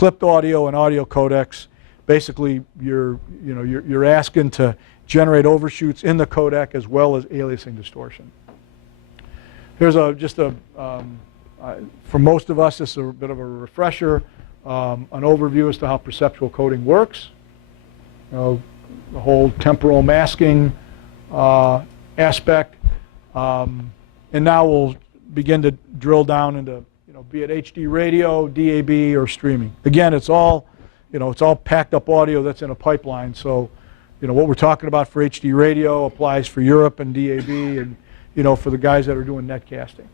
clipped audio and audio codecs, basically you're asking to generate overshoots in the codec as well as aliasing distortion. Here's for most of us, this is a bit of a refresher, an overview as to how perceptual coding works. The whole temporal masking aspect. And now we'll begin to drill down into, be it HD radio, DAB, or streaming. Again, it's all packed up audio that's in a pipeline. So, what we're talking about for HD radio applies for Europe and DAB, and for the guys that are doing netcasting.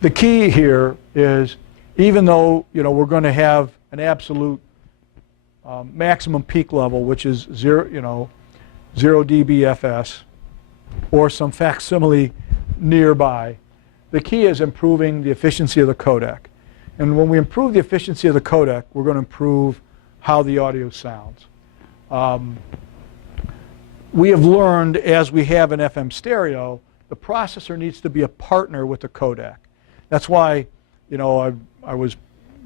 The key here is, even though we're going to have an absolute maximum peak level, which is 0 dBFS, or some facsimile nearby, the key is improving the efficiency of the codec. And when we improve the efficiency of the codec, we're going to improve how the audio sounds. We have learned, as we have in FM stereo, the processor needs to be a partner with the codec. That's why, I was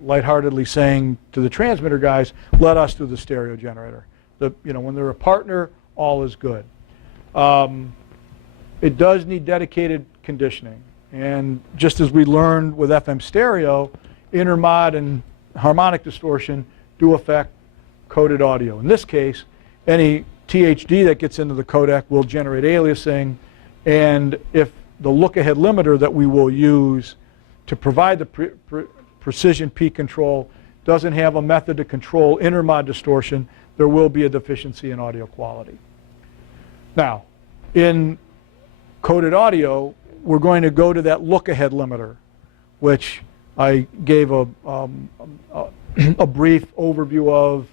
lightheartedly saying to the transmitter guys, let us do the stereo generator. When they're a partner, all is good. It does need dedicated conditioning. And just as we learned with FM stereo, intermod and harmonic distortion do affect coded audio. In this case, any THD that gets into the codec will generate aliasing, and if the look-ahead limiter that we will use to provide the precision peak control doesn't have a method to control intermod distortion, there will be a deficiency in audio quality. Now, in coded audio, we're going to go to that look-ahead limiter, which I gave a brief overview of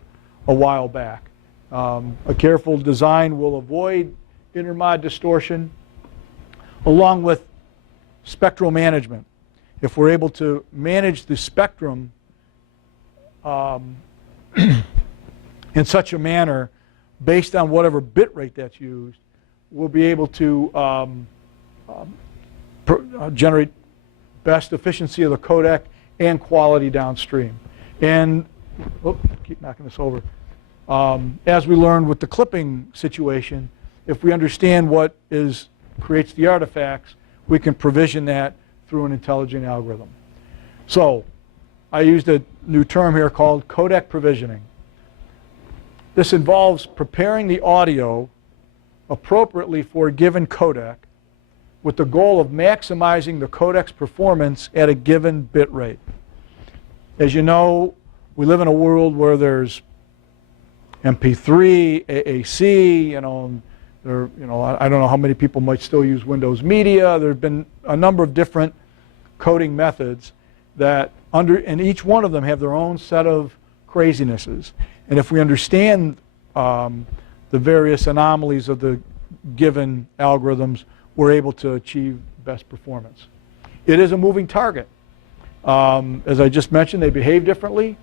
a while back. A careful design will avoid intermod distortion, along with spectral management. If we're able to manage the spectrum in such a manner, based on whatever bit rate that's used, we'll be able to generate best efficiency of the codec and quality downstream. And, keep knocking this over. As we learned with the clipping situation, if we understand what creates the artifacts, we can provision that through an intelligent algorithm. So, I used a new term here called codec provisioning. This involves preparing the audio appropriately for a given codec with the goal of maximizing the codec's performance at a given bit rate. As you know, we live in a world where there's MP3, AAC, I don't know how many people might still use Windows Media. There have been a number of different coding methods that and each one of them have their own set of crazinesses. And if we understand the various anomalies of the given algorithms, we're able to achieve best performance. It is a moving target. As I just mentioned, they behave differently,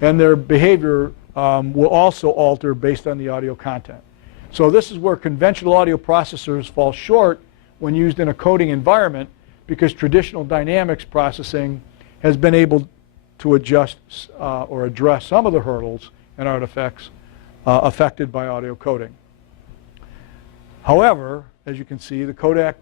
and their behavior will also alter based on the audio content. So this is where conventional audio processors fall short when used in a coding environment, because traditional dynamics processing has been able to adjust or address some of the hurdles and artifacts affected by audio coding. However, as you can see, the codec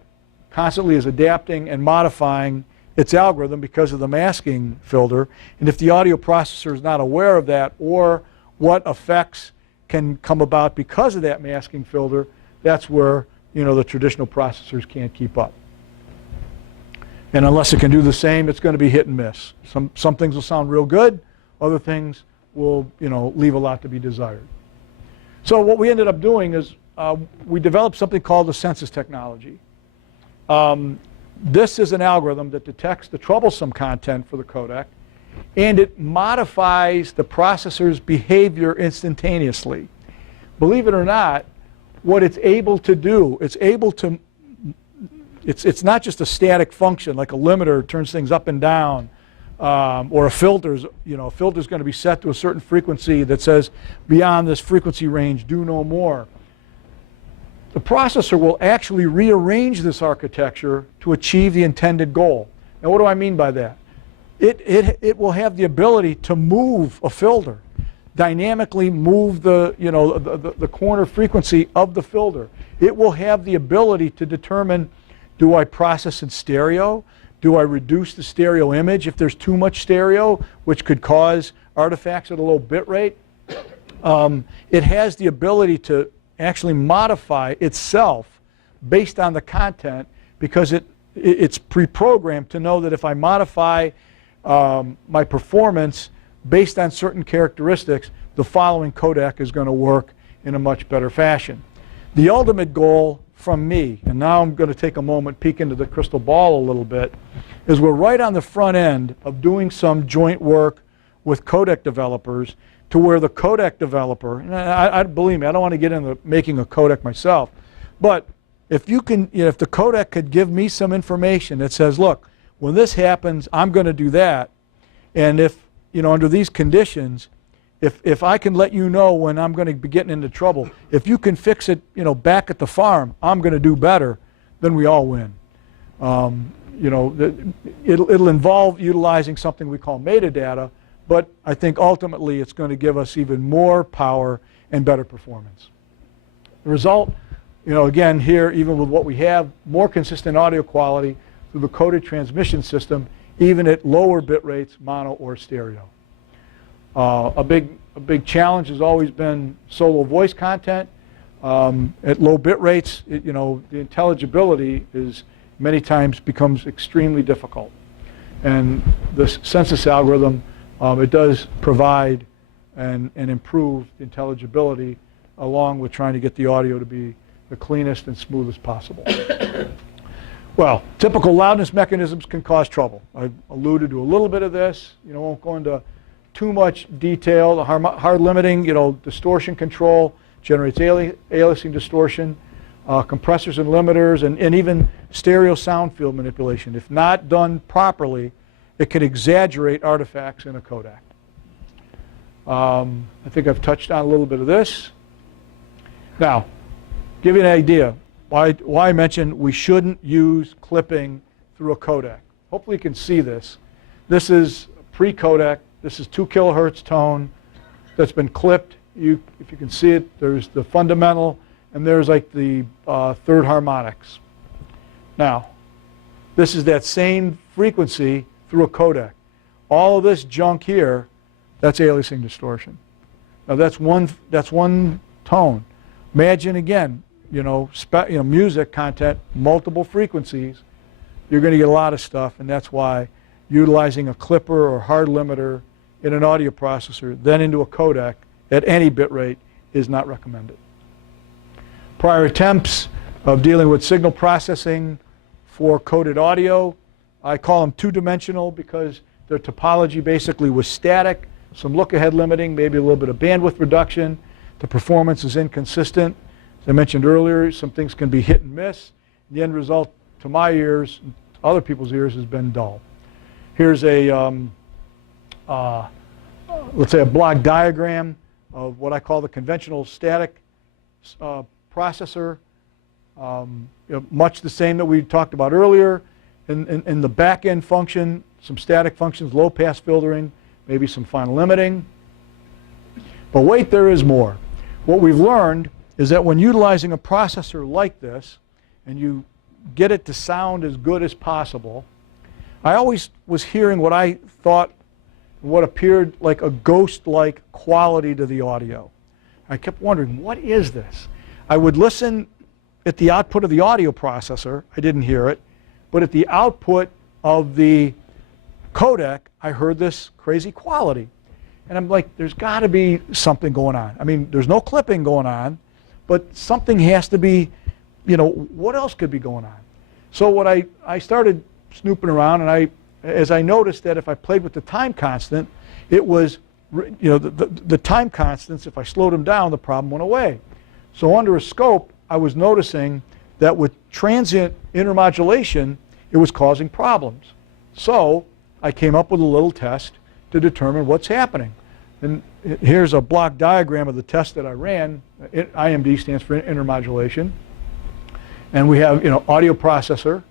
constantly is adapting and modifying its algorithm because of the masking filter, and if the audio processor is not aware of that, or what effects can come about because of that masking filter, that's where the traditional processors can't keep up. And unless it can do the same, it's going to be hit and miss. Some things will sound real good, other things will leave a lot to be desired. So what we ended up doing is we developed something called the census technology. This is an algorithm that detects the troublesome content for the codec, and it modifies the processor's behavior instantaneously. Believe it or not, what it's able to do, it's not just a static function like a limiter turns things up and down, or a filter's going to be set to a certain frequency that says beyond this frequency range do no more. The processor will actually rearrange this architecture to achieve the intended goal. Now, what do I mean by that? it will have the ability to move a filter, dynamically move the corner frequency of the filter. It will have the ability to determine, do I process in stereo? Do I reduce the stereo image if there's too much stereo, which could cause artifacts at a low bit rate? It has the ability to actually modify itself based on the content, because it's pre-programmed to know that if I modify my performance based on certain characteristics, the following codec is going to work in a much better fashion. The ultimate goal from me, and now I'm going to take a moment, peek into the crystal ball a little bit, is we're right on the front end of doing some joint work with codec developers, to where the codec developer, and believe me, I don't want to get into making a codec myself, but if you can, if the codec could give me some information that says, look, when this happens, I'm going to do that, and if, under these conditions, if I can let you know when I'm going to be getting into trouble, if you can fix it, back at the farm, I'm going to do better, then we all win. It'll involve utilizing something we call metadata, but I think ultimately it's going to give us even more power and better performance. The result, again here, even with what we have, more consistent audio quality through the coded transmission system, even at lower bit rates, mono or stereo. A big challenge has always been solo voice content. At low bit rates, the intelligibility is many times becomes extremely difficult. And the census algorithm, it does provide and improve intelligibility, along with trying to get the audio to be the cleanest and smoothest possible. Well, typical loudness mechanisms can cause trouble. I've alluded to a little bit of this. Won't go into too much detail. The hard limiting, distortion control generates aliasing distortion, compressors and limiters, and even stereo sound field manipulation. If not done properly, it can exaggerate artifacts in a codec. I think I've touched on a little bit of this. Now, give you an idea why I mentioned we shouldn't use clipping through a codec. Hopefully you can see this. This is pre-codec. This is 2 kilohertz tone that's been clipped. If you can see it, there's the fundamental, and there's like the third harmonics. Now, this is that same frequency through a codec. All of this junk here, that's aliasing distortion. Now that's one tone. Imagine again, music content, multiple frequencies, you're going to get a lot of stuff, and that's why utilizing a clipper or hard limiter in an audio processor, then into a codec at any bit rate, is not recommended. Prior attempts of dealing with signal processing for coded audio, I call them two-dimensional because their topology basically was static, some look-ahead limiting, maybe a little bit of bandwidth reduction. The performance is inconsistent. As I mentioned earlier, some things can be hit and miss. The end result, to my ears, other people's ears, has been dull. Here's a, let's say, a block diagram of what I call the conventional static processor, much the same that we talked about earlier. In the back-end function, some static functions, low-pass filtering, maybe some final limiting. But wait, there is more. What we've learned is that when utilizing a processor like this, and you get it to sound as good as possible, I always was hearing what I thought, what appeared like a ghost-like quality to the audio. I kept wondering, what is this? I would listen at the output of the audio processor, I didn't hear it, but at the output of the codec, I heard this crazy quality. And I'm like, there's got to be something going on. I mean, there's no clipping going on, but something has to be, what else could be going on? So what I started snooping around, and as I noticed that if I played with the time constant, it was, the time constants, if I slowed them down, the problem went away. So under a scope, I was noticing that with transient intermodulation, it was causing problems. So I came up with a little test to determine what's happening. And here's a block diagram of the test that I ran. IMD stands for intermodulation. And we have, audio processor.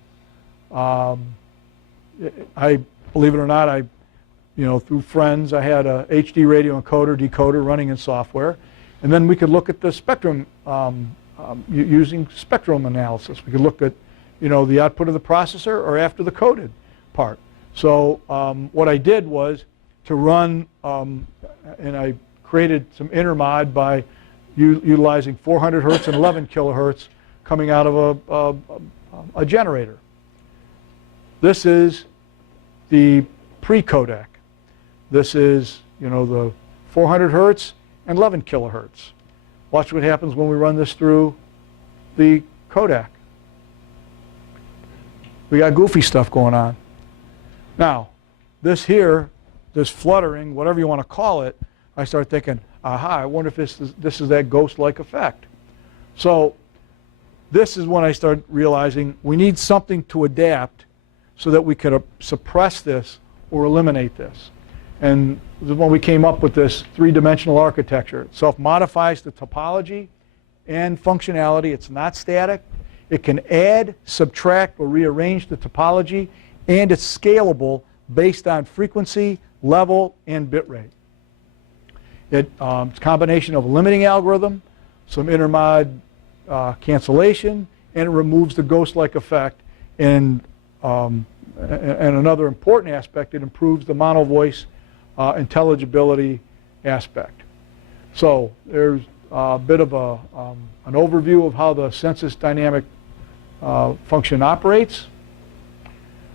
Believe it or not, I through friends, I had a HD radio encoder, decoder running in software. And then we could look at the spectrum using spectrum analysis. We could look at, the output of the processor or after the coded part. So what I did was to run, and I created some intermod by utilizing 400 hertz and 11 kilohertz coming out of a generator. This is the pre-codec. This is, the 400 hertz and 11 kilohertz. Watch what happens when we run this through the codec. We got goofy stuff going on. Now, this here, this fluttering, whatever you want to call it, I start thinking, aha, I wonder if this is that ghost-like effect. So this is when I start realizing we need something to adapt so that we could suppress this or eliminate this. And this is when we came up with this three-dimensional architecture. It self-modifies the topology and functionality. It's not static. It can add, subtract, or rearrange the topology, and it's scalable based on frequency, level, and bit rate. It's a combination of a limiting algorithm, some intermod cancellation, and it removes the ghost-like effect. And another important aspect, it improves the mono voice intelligibility aspect. So there's a bit of an overview of how the census dynamic function operates.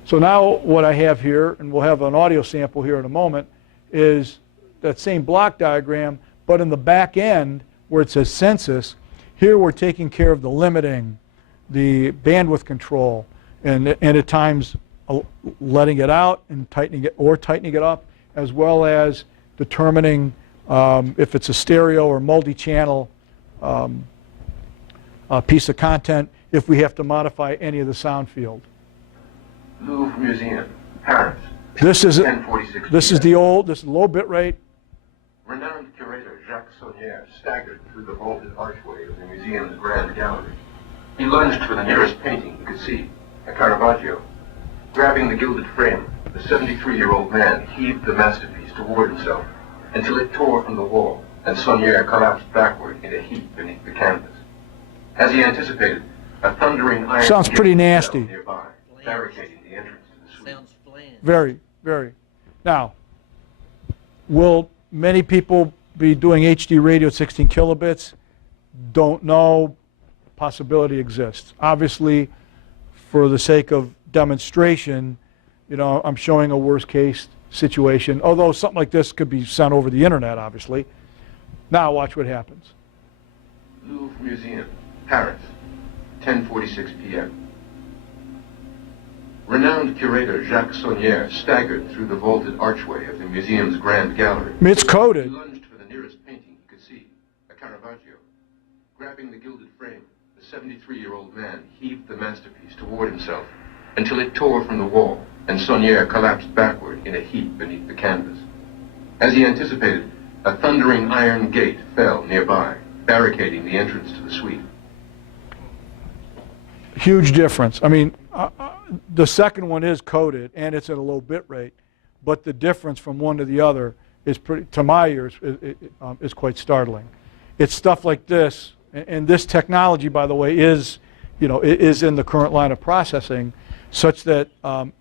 So now what I have here, and we'll have an audio sample here in a moment, is that same block diagram, but in the back end where it says census, here we're taking care of the limiting, the bandwidth control, and at times letting it out and tightening it up, as well as determining if it's a stereo or multi-channel piece of content, if we have to modify any of the sound field. Louvre Museum, Paris. This is the low bit rate. Renowned curator Jacques Saunière staggered through the vaulted archway of the museum's grand gallery. He lunged for the nearest painting he could see, a Caravaggio. Grabbing the gilded frame, the 73-year-old man heaved the masterpiece toward himself until it tore from the wall, and Saunière collapsed backward in a heap beneath the canvas. As he anticipated, a thundering iron sounds pretty nasty. Nearby, barricading the entrance to the suite. Sounds bland. Very, very. Now, will many people be doing HD radio at 16 kilobits? Don't know. Possibility exists. Obviously, for the sake of demonstration, I'm showing a worst case situation, although something like this could be sent over the internet, obviously. Now watch what happens. Louvre Museum, Paris, 10:46 p.m. Renowned curator Jacques Saunière staggered through the vaulted archway of the museum's grand gallery. I mean, it's coded. He lunged for the nearest painting he could see, a Caravaggio. Grabbing the gilded frame, the 73-year-old man heaved the masterpiece toward himself until it tore from the wall, and Saunière collapsed backward in a heap beneath the canvas. As he anticipated, a thundering iron gate fell nearby, barricading the entrance to the suite. Huge difference. I mean, the second one is coded, and it's at a low bit rate, but the difference from one to the other is pretty, to my ears, is quite startling. It's stuff like this, and this technology, by the way, is in the current line of processing, such that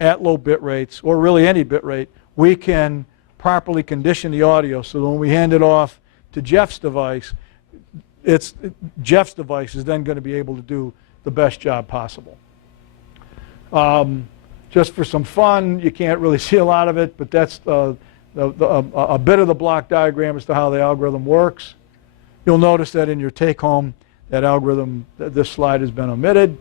at low bit rates, or really any bit rate, we can properly condition the audio so that when we hand it off to Jeff's device, Jeff's device is then going to be able to do the best job possible. Just for some fun, you can't really see a lot of it, but that's a bit of the block diagram as to how the algorithm works. You'll notice that in your take-home, that algorithm, this slide has been omitted,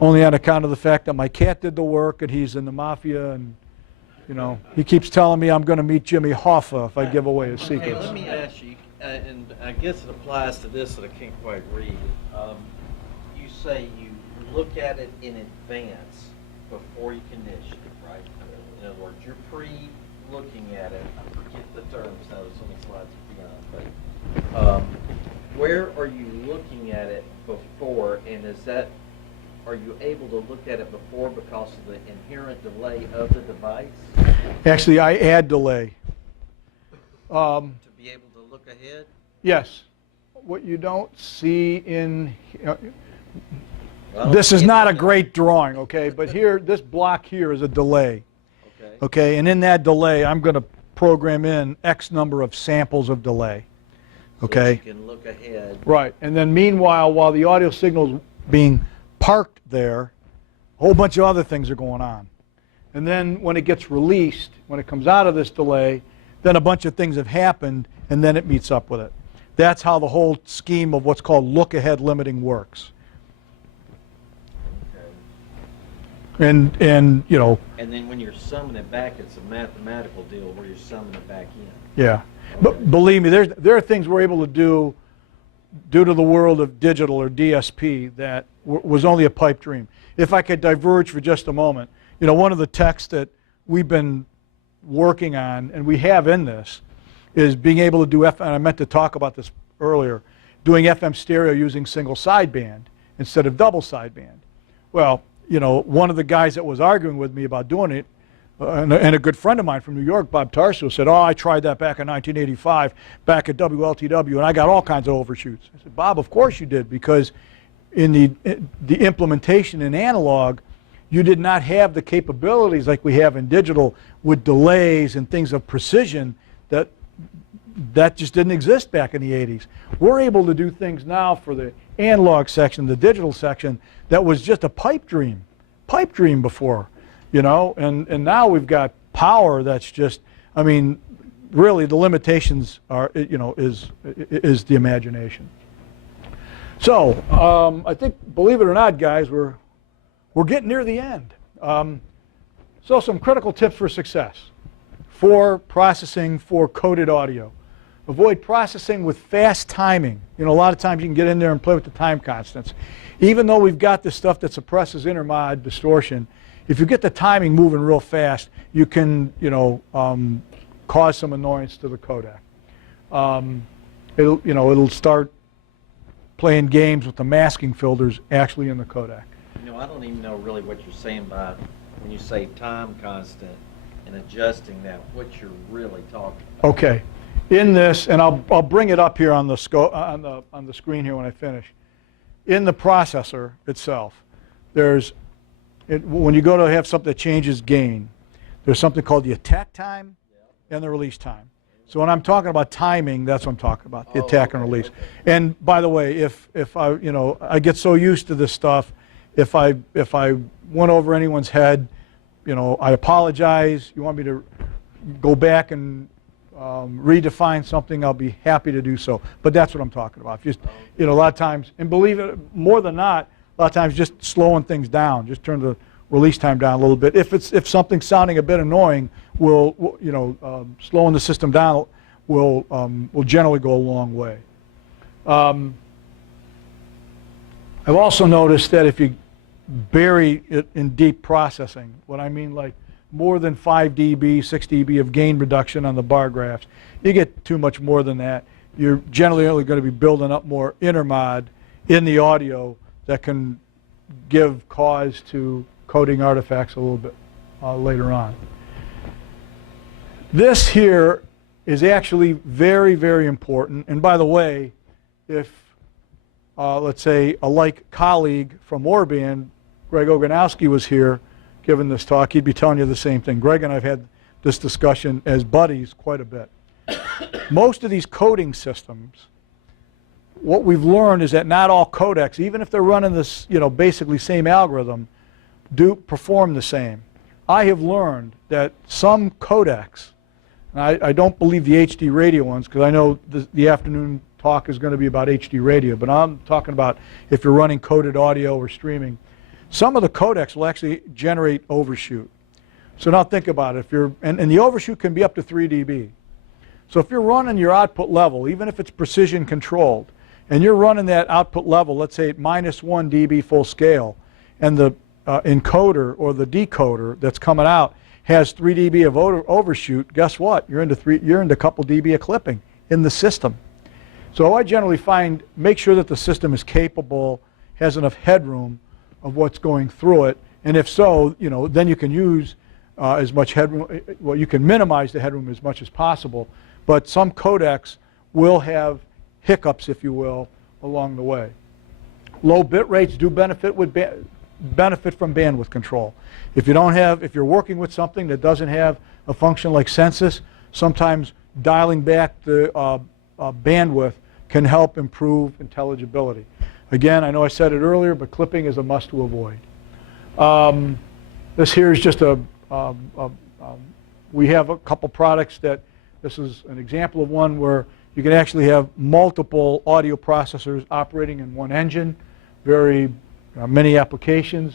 only on account of the fact that my cat did the work and he's in the mafia, and he keeps telling me I'm going to meet Jimmy Hoffa if I give away his secrets. Hey, let me ask you, and I guess it applies to this that I can't quite read. You say you look at it in advance before you condition it, right? In other words, you're pre-looking at it. I forget the terms now, there's so many slides beyond, but where are you looking at it before, and is that are you able to look at it before because of the inherent delay of the device? Actually, I add delay. To be able to look ahead? Yes. What you don't see in... Well, this is not a great drawing, okay? But here, this block here is a delay. Okay. Okay, and in that delay, I'm going to program in X number of samples of delay. So Okay? that you can look ahead. Right. And then meanwhile, while the audio signal is being parked there, a whole bunch of other things are going on. And then when it gets released, when it comes out of this delay, then a bunch of things have happened, and then it meets up with it. That's how the whole scheme of what's called look-ahead limiting works. Okay. And you know... And then when you're summing it back, it's a mathematical deal where you're summing it back in. Yeah. But believe me, there are things we're able to do due to the world of digital or DSP that was only a pipe dream. If I could diverge for just a moment, you know, one of the texts that we've been working on, and we have in this, is being able to do and I meant to talk about this earlier, doing FM stereo using single sideband instead of double sideband. Well, you know, one of the guys that was arguing with me about doing it, and a good friend of mine from New York, Bob Tarso, said, oh, I tried that back in 1985, back at WLTW, and I got all kinds of overshoots. I said, Bob, of course you did, because in the implementation in analog, you did not have the capabilities like we have in digital with delays and things of precision that just didn't exist back in the 80s. We're able to do things now for the analog section, the digital section, that was just a pipe dream before, you know, and now we've got power that's just, I mean, really the limitations are, you know, is the imagination. So, I think, believe it or not, guys, we're getting near the end. So some critical tips for success for processing for coded audio. Avoid processing with fast timing. You know, a lot of times you can get in there and play with the time constants. Even though we've got this stuff that suppresses intermod distortion, if you get the timing moving real fast, you can, you know, cause some annoyance to the codec. It'll start playing games with the masking filters actually in the codec. You know, I don't even know really what you're saying by when you say time constant and adjusting that, what you're really talking about. Okay. In this, and I'll bring it up here on the screen here when I finish. In the processor itself, when you go to have something that changes gain, there's something called the attack time and the release time. So when I'm talking about timing, that's what I'm talking about, the attack and release. Okay. And by the way, if I, you know, I get so used to this stuff, if I went over anyone's head, you know, I apologize. You want me to go back and redefine something, I'll be happy to do so. But that's what I'm talking about. Just, you know, a lot of times, and believe it, more than not, a lot of times just slowing things down, just turn the release time down a little bit. If something's sounding a bit annoying, slowing the system down will generally go a long way. I've also noticed that if you bury it in deep processing, what I mean, like more than 5 dB, 6 dB of gain reduction on the bar graphs, you get too much more than that. You're generally only going to be building up more intermod in the audio that can give cause to coding artifacts a little bit later on. This here is actually very, very important. And by the way, if, let's say, a like colleague from Orban, Greg Oganowski, was here giving this talk, he'd be telling you the same thing. Greg and I have had this discussion as buddies quite a bit. Most of these coding systems, what we've learned is that not all codecs, even if they're running this, you know, basically same algorithm, do perform the same. I have learned that some codecs, and I don't believe the HD radio ones, because I know the afternoon talk is going to be about HD radio, but I'm talking about if you're running coded audio or streaming. Some of the codecs will actually generate overshoot. So now think about it. And the overshoot can be up to 3 dB. So if you're running your output level, even if it's precision controlled, and you're running that output level, let's say at -1 dB full scale, and the encoder or the decoder that's coming out has 3 dB of overshoot, guess what? You're into a couple dB of clipping in the system. So I generally find, make sure that the system is capable, has enough headroom of what's going through it. And if so, you know, then you can use as much headroom, well, you can minimize the headroom as much as possible. But some codecs will have hiccups, if you will, along the way. Low bit rates do benefit from bandwidth control. If you're working with something that doesn't have a function like census, sometimes dialing back the bandwidth can help improve intelligibility. Again, I know I said it earlier, but clipping is a must to avoid. This here is just we have a couple products that, this is an example of one where you can actually have multiple audio processors operating in one engine, very many applications,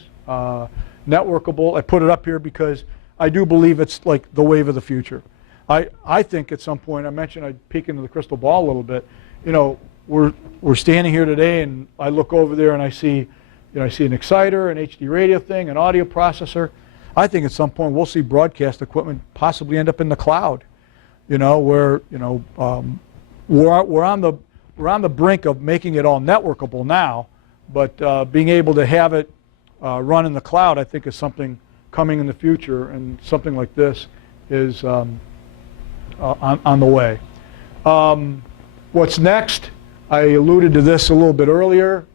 networkable. I put it up here because I do believe it's like the wave of the future. I think at some point, I mentioned I'd peek into the crystal ball a little bit. You know, we're standing here today, and I look over there and I see, you know, I see an exciter, an HD radio thing, an audio processor. I think at some point we'll see broadcast equipment possibly end up in the cloud. You know, where, you know, we're on the brink of making it all networkable now, but being able to have it run in the cloud, I think, is something coming in the future, and something like this is on the way. What's next? I alluded to this a little bit earlier.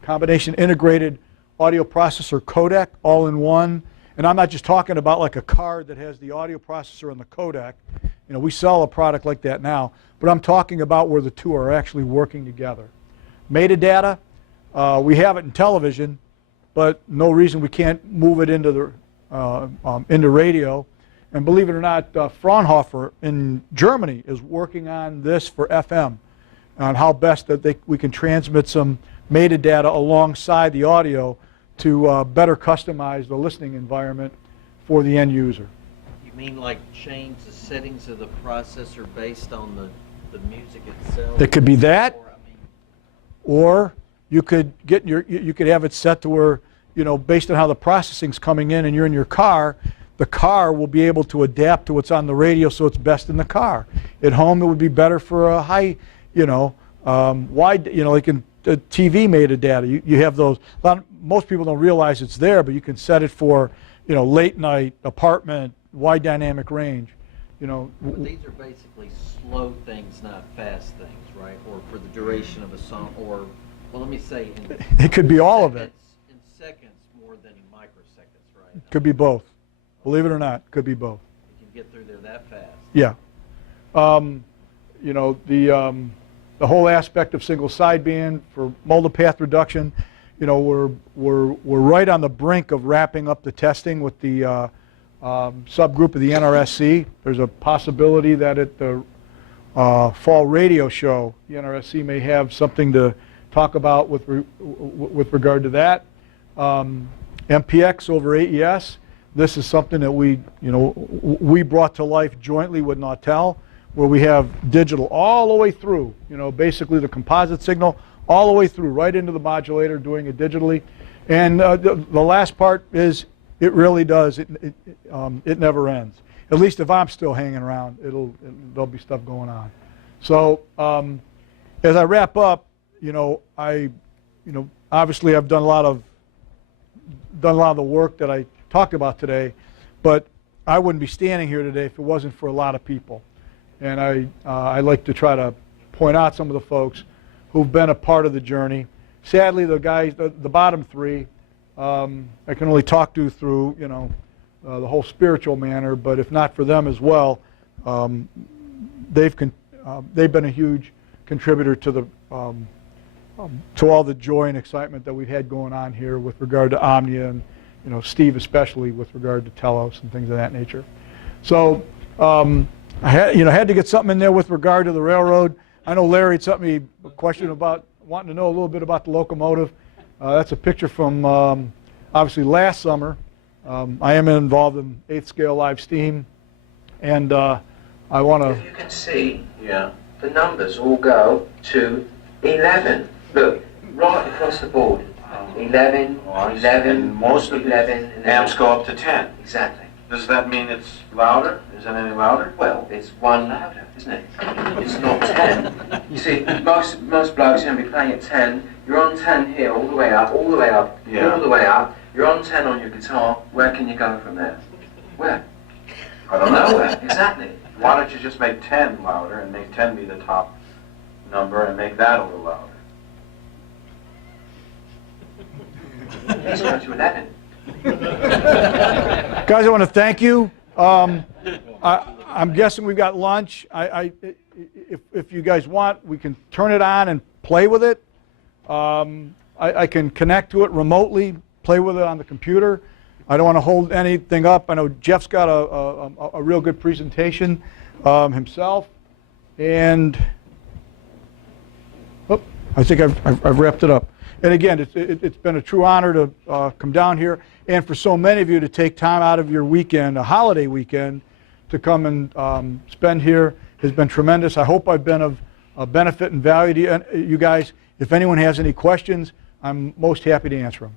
Combination integrated audio processor codec, all in one. And I'm not just talking about like a card that has the audio processor and the codec. You know, we sell a product like that now, but I'm talking about where the two are actually working together. Metadata, we have it in television, but no reason we can't move it into radio. And believe it or not, Fraunhofer in Germany is working on this for FM, on how best that we can transmit some metadata alongside the audio to better customize the listening environment for the end user. You mean like change the settings of the processor based on the music itself? It could be that, or you could get you could have it set to where, you know, based on how the processing's coming in and you're in your car, the car will be able to adapt to what's on the radio so it's best in the car. At home, it would be better for a high, you know, wide, you know, like in TV metadata. You have those. Most people don't realize it's there, but you can set it for, you know, late night, apartment, wide dynamic range. You know. But these are basically slow things, not fast things, right? Or for the duration of a song, or, well, let me say, it could be all of it. In seconds more than in microseconds, right? Could be both. Believe it or not, could be both. You can get through there that fast. Yeah. You know, the whole aspect of single sideband for multipath reduction, you know, we're right on the brink of wrapping up the testing with the subgroup of the NRSC. There's a possibility that at the fall radio show, the NRSC may have something to talk about with regard to that. MPX over AES. This is something that we brought to life jointly with Nautel, where we have digital all the way through, you know, basically the composite signal all the way through, right into the modulator, doing it digitally. And the last part is, it really does, it never ends. At least if I'm still hanging around, there'll be stuff going on. So as I wrap up, you know, obviously I've done a lot of the work that I talked about today, but I wouldn't be standing here today if it wasn't for a lot of people. And I like to try to point out some of the folks who've been a part of the journey. Sadly, the guys, the bottom three, I can only talk to through, you know, the whole spiritual manner, but if not for them as well, they've been a huge contributor to all the joy and excitement that we've had going on here with regard to Omnia, and, you know, Steve especially with regard to Telos and things of that nature. So I had to get something in there with regard to the railroad. I know Larry had sent me a question about wanting to know a little bit about the locomotive. That's a picture from obviously last summer. I am involved in 8th scale live steam, and I want to. As you can see, yeah, the numbers all go to 11. Look, right across the board. 11, 11, and most of 11, the amps go up to 10. Exactly. Does that mean it's louder? Is it any louder? Well, it's one louder, isn't it? It's not 10. You see, most blokes are going to be playing at 10. You're on 10 here, all the way up, all the way up, Yeah. all the way up. You're on 10 on your guitar. Where can you go from there? Where? I don't know. Nowhere, exactly. Why don't you just make 10 louder and make 10 be the top number and make that a little louder? Let's go to 11. Guys, I want to thank you. I'm guessing we've got lunch. If you guys want, we can turn it on and play with it. I can connect to it remotely, play with it on the computer. I don't want to hold anything up. I know Jeff's got a real good presentation himself. And I think I've wrapped it up. And again, it's been a true honor to come down here, and for so many of you to take time out of your weekend, a holiday weekend, to come and spend here has been tremendous. I hope I've been of benefit and value to you guys. If anyone has any questions, I'm most happy to answer them.